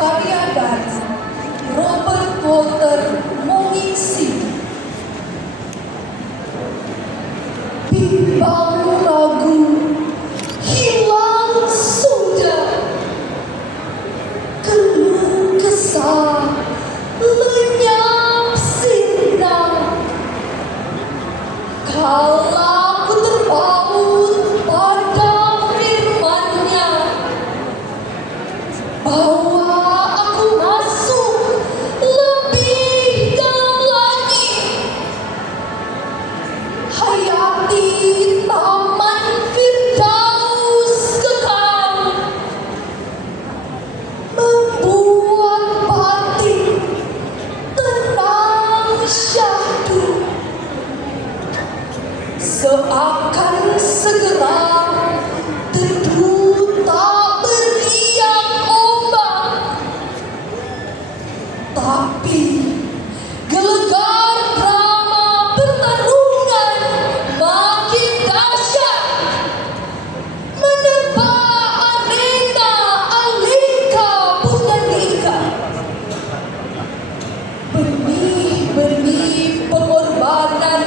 karya dari Robert Walter mengisi bimbang ragu hilang sudah, keluh kesah lenyap sirna. Kala ku terpaut pada firman-Nya, bahwa aku masuk lebih dalam lagi, hayati taman Firdaus kekal, membuat batin tenang syahdu, seakan segera teduh tak beriak ombak, tapi gelegar drama pertarungan makin dahsyat menerpa arena Alika Pundalika. Benih-benih pengorbanan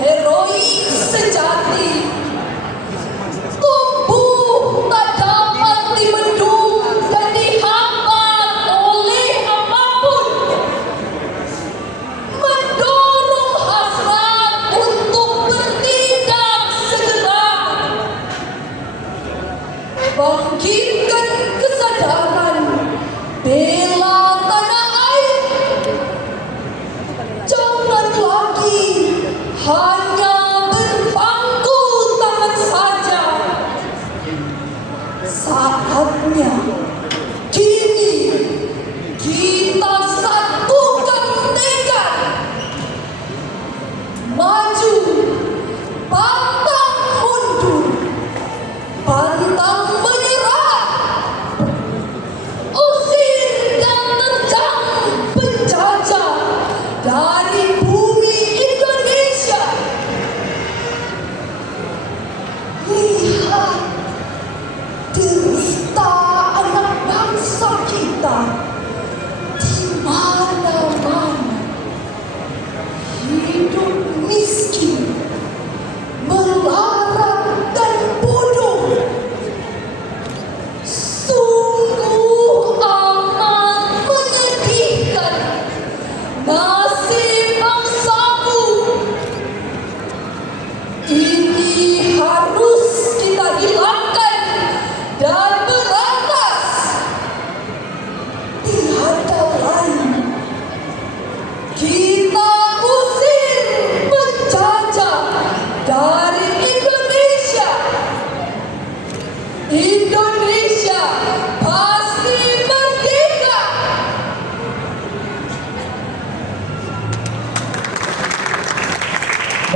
heroik sejati tumbuh tak dapat dibendung dan dihambat oleh apapun, mendorong hasrat untuk bertindak segera, bangkitkan kesadaran bela tanah air. Jangan lagi hanya berpangku tangan saja, saatnya